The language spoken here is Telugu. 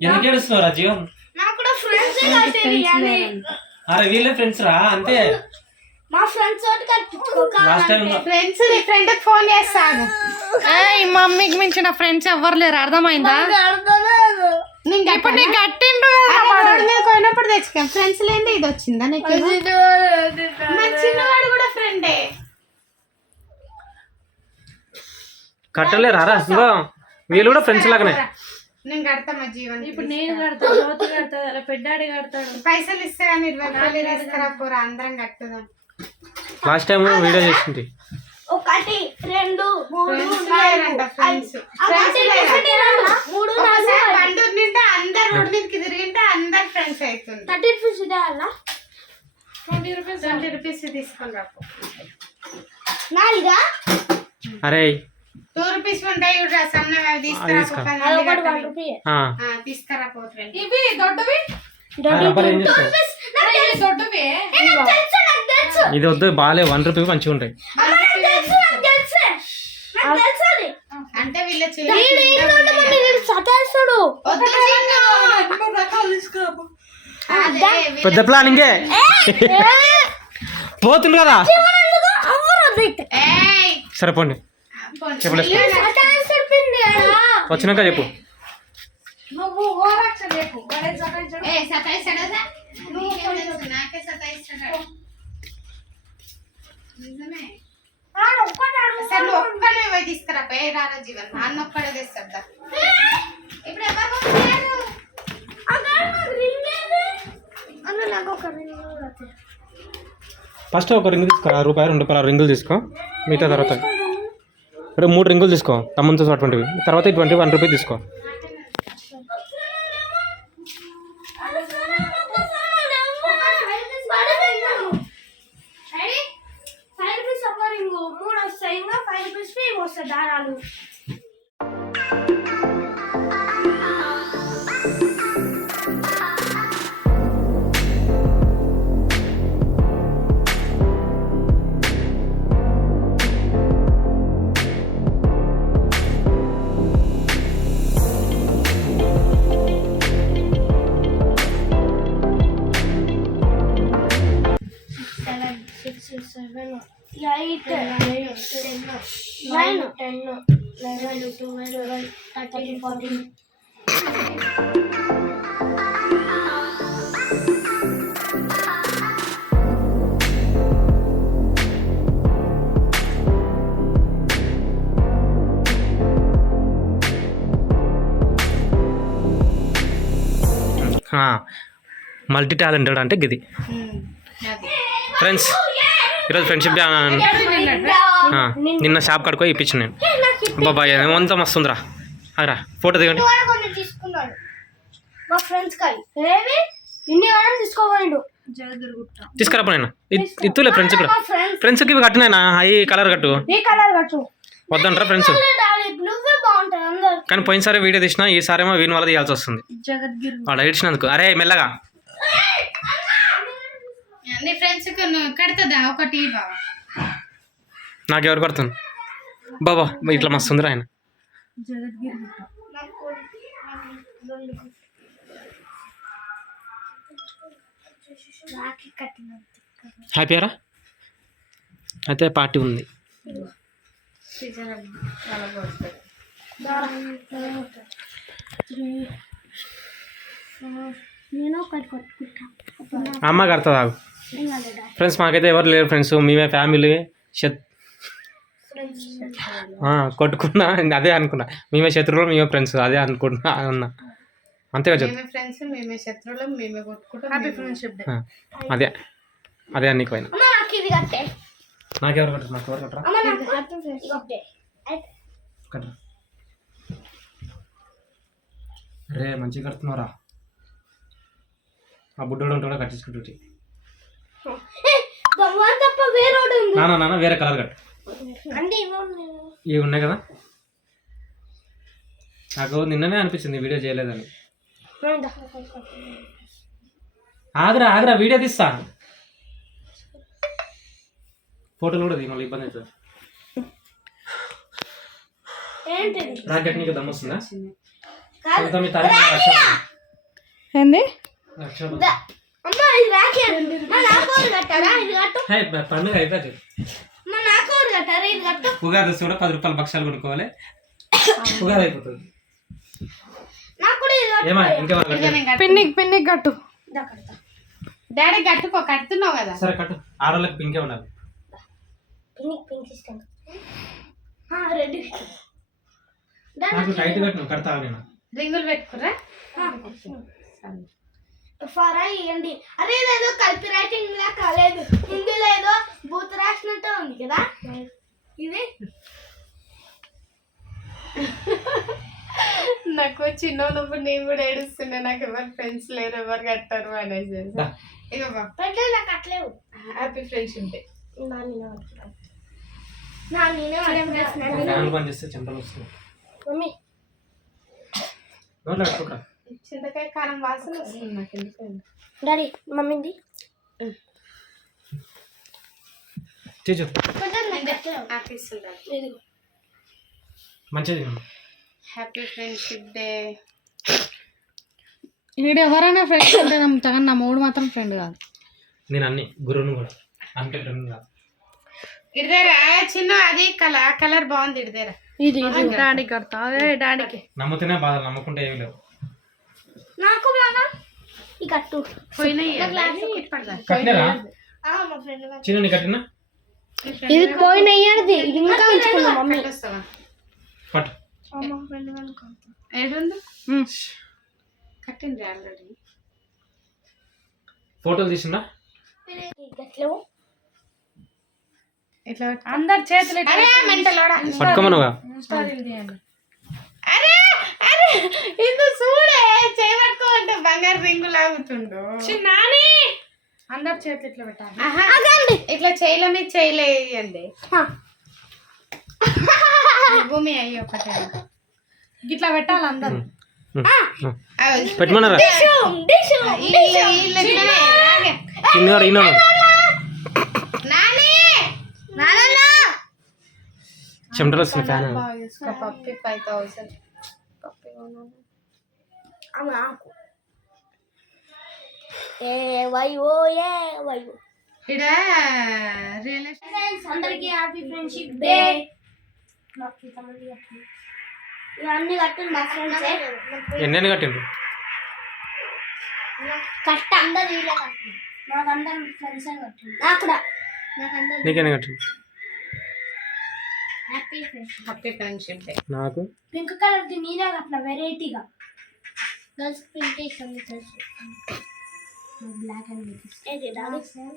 ఎందుకు కట్టేది అని అరే వీళ్ళే ఫ్రెండ్స్ రా అంతే. మా ఫ్రెండ్స్ తోటి కట్టించుకో లాస్ట్ టైం ఫ్రెండ్స్ నీ ఫ్రెండ్ ఫోన్ చేస్తాను. మమ్మీకి మించిన ఫ్రెండ్స్ ఎవ్వరు లేరు. అర్థమైందా? ఇప్పుడు నీకు కట్టిండు మీద పోయినప్పుడు తెచ్చుకోం ఫ్రెండ్స్ లేని ఇది వచ్చిందా నీకు? చిన్నవాడు కూడా ఫ్రెండే కట్టలేరా రా? ఇంకో వీళ్ళు కూడా ఫ్రెండ్స్ లాగానే. నేను కడతా మా జీవన్ ఇప్పుడు నేను కడతా జ్యోతి కడతా అలా పెద్దాడి కడతాడు. పైసలు ఇస్తే కానీ ఇరవై రూపాయలు తీసుకురా పోరా అందరం కట్టుదాం. లాస్ట్ టైం వీడియో చేసింది ఒకటి రెండు మూడు రెండు, మూడు బండూరు నింటే అందరు రోడ్డు మీదకి తిరిగింటే అందరు ఫ్రెండ్స్ అవుతుంది థర్టీ రూపీస్ ఇదే అలా ట్వంటీ రూపీస్ ట్వంటీ రూపీస్ తీసుకొని రాకు నాలుగా? అరే టూ రూపీస్ ఉంటాయి చూడరా సన్నవి అవి తీసుకురా తీసుకురా. పది అది మంది ఒకటి వన్ కట్టాలి. రూపీ ఆ, ఆ, తీసుకురా పో ఫ్రెండ్ ఇవి దొడ్డవి? ఆ రబ్బర్ ఏం చేస్తావు? ఇవి దొడ్డవి. తెలుసు నాకు తెలుసు. ఇది వద్దు బాగాలే వన్ రూపీ మంచిగా ఉంటాయి. అంటే వీళ్ళ పెద్ద ప్లానింగే పోతుంది కదా? సరే పోండి. వచ్చినాక చెప్పు. నువ్వు సతాయించడు. సతాయిస్తాడు. అసలు ఒక్కడే పోయి తీసుకురా జీవన్. నాన్న ఒక్కడే తెస్తాడా ఇప్పుడు ఎవరు. ఫస్ట్ ఒక రింగ్ తీసుకో ఆ రూపాయి రెండు రూపాయల రింగులు తీసుకో మిగతా తర్వాత. మూడు రింగులు తీసుకో తమ్ముతో అటువంటివి తర్వాత ఇటువంటి వన్ రూపీ తీసుకో. Eight nine ten eleven twelve thirteen fourteen multi talented అంటే గిది. ఫ్రెండ్స్ ఈరోజు ఫ్రెండ్షిప్ డే నిన్న షాప్ కడుకో ఇప్పించాను నేను. బాబాయ్ అంతా మస్తు ఉందిరా అరా ఫోటో దిగండి. కొన్ని తీసుకున్నాడు మా ఫ్రెండ్స్ కాయి ఏవి ఇన్ని వారం తీసుకోపోయిండు తీసుకురా నేను ఇత్తులే ఫ్రెండ్స్ కూడా మా ఫ్రెండ్స్ ఫ్రెండ్స్కి ఇవి కట్టినాయినా అవి కలర్ కట్టు. వద్దంటారా ఫ్రెండ్స్ కానీ పోయినసారి వీడియో తీసినా ఈసారేమో వీని వల్ల తీయాల్సి వస్తుంది. వాడు ఏడ్చినందుకు. అరే మెల్లగా. నీ ఫ్రెండ్స్ కడుతుందా? ఒకటి బావా. నాకు ఎవరు కడుతుంది? బాబా ఇట్లా మస్తు ఉందిరా ఆయన. హ్యాపీయరా అయితే పార్టీ ఉంది. అమ్మ కడుతుంది? ఆగు. ఫ్రెండ్స్ మాకైతే ఎవరు లేరు ఫ్రెండ్స్ మేమే ఫ్యామిలీ శత్ కొట్టుకున్నా. అదే అనుకున్నా. మేమే శత్రువులు మేమే ఫ్రెండ్స్ అదే అనుకుంటున్నా అన్నా. అంతేగా చెప్పు మేమే ఫ్రెండ్స్ మేమే శత్రువులు మేమే కొట్టుకుంటాం హ్యాపీ ఫ్రెండ్షిప్ డే ఆ, అదే. అదే అన్ని పోయినా. నాకెవరు కట్టరు? నాకు ఎవరు కట్టరా? రే మంచిగా కడుతున్నారా ఆ బుడ్డోడు ఉంటాడో కట్టించుకుంటుంది నాన్న వేరే కలర్ కట్టు. ఇవి ఉన్నాయి. కదా? నాకు నిన్ననే అనిపించింది వీడియో చేయలేదని. ఆగరా ఆగరా వీడియో తీస్తా. ఫోటోలు కూడా తీ మళ్ళీ ఇబ్బంది అవుతుంది. ఏంటిది? రాకెట్ నీకు దమ్మొస్తుందా కొంత మీ తారీఖు లక్ష కట్టు పండుగ అయిపోతుంది కట్టు ఉగాది వస్తే కూడా పది రూపాయల భక్షాలు కొనుక్కోవాలి. ఉగాది అయిపోతుంది. కట్టు? కట్టు. పిన్నికి పిన్నికి కట్టు. డాడీ కట్టుకో కడుతున్నావు కదా. సరే కట్టు. ఆడవాళ్ళకి పింకే ఉండాలి. పింక్ పింక్ ఇష్టం. రెడ్ ఇష్టం నాకు టైట్ కట్టిన కడతా నేను రింగులు పెట్టుకురా. ఫరా ఇవ్వండి అరే కలిపి రైటింగ్ లా కాలేదు హిందీలో ఏదో బూత్ రాసినట్టు ఉంది కదా ఇది నాకు చిన్నప్పుడు నేను కూడా ఏడుస్తున్నా నాకు ఎవరు ఫ్రెండ్స్ లేరు ఎవరు కట్టారు అనేసి. ఇక పెట్టలే నాకు అట్లేవు హ్యాపీ ఫ్రెండ్స్ ఉంటే. నా నేనే పట్టుకున్నాను. నా నేనే పట్టుకున్నాను. ఫ్యాన్లు పని చేస్తే చెమటలు వస్తుంది మమ్మీ. నోట్లో పెట్టుకుంటా చింతకాయ కారం వాసన వస్తుంది నాకు ఎందుకు డాడీ మమ్మీది? మంచిది హ్యాపీ ఫ్రెండ్షిప్ డే ఈడు ఎవరైనా ఫ్రెండ్స్ ఉంటే నమ్ముతా కానీ నా మూడు మాత్రం ఫ్రెండ్ కాదు. నేను అన్ని గురువును కూడా. అంటే ఫ్రెండ్ కాదు. ఇడదేరా చిన్న అది కలర్ కలర్ బాగుంది ఇడదేరా ఇది డాడీకి కడతా. అదే డాడీకి. నమ్ముతూనే బాధ నమ్మకుంటే ఏమి లేవు. నాకు మామ ఈ కట్టు. పోయినాయి కట్టినరా? ఆ, మా ఫ్రెండ్ చిన్న నీ కట్టినా? ఇది పోయినాయి అది ఇది ఇంకా ఉంచుకున్నా మమ్మీ. పట్టు ఏడుంది ఉమ్. కట్టింది ఆల్రెడీ ఫోటోలు తీసిందా? ఇట్లా అందరు చేతులు అరే మెంటలోడా పట్టుకోమనుగా. అరే అరే ఇది చూడే చేయబట్టుకోమంటే బంగారు రింగు లాగుతుండు. నాని! అందరు చేతులు ఇట్లా పెట్టాలి. ఆహా. ఇట్లా చేయల మీద చేయలేయండి భూమి అయ్యి ఒకటే ఇట్లా పెట్టాలి అందరు. పెట్టమన్నారా? ఈయన చెమటలు వస్తుంది ఫ్యాన్. పప్పి ఫైవ్ థౌసండ్ పప్పి ఆకు ఏ వైవో వైవో అందరికి హ్యాపీ ఫ్రెండ్షిప్ డే ఇవన్నీ కట్టండి మా ఫ్రెండ్స్ ఎన్నెన్ని కట్టిండ్రు? కట్ట అందరు ఇలా కట్టింది నాకు అందరు ఫ్రెండ్స్ నాకు కూడా. నాకు అందరు నీకెన్ని కట్టిండ్రు? Happy friendship happy friendship day నాకు? పింక్ కలర్ ది నీరే అట్లా వెరైటీగా. గర్ల్స్ ఇష్టం తెలుసు. బ్లాక్ అండ్ చూస్తున్నా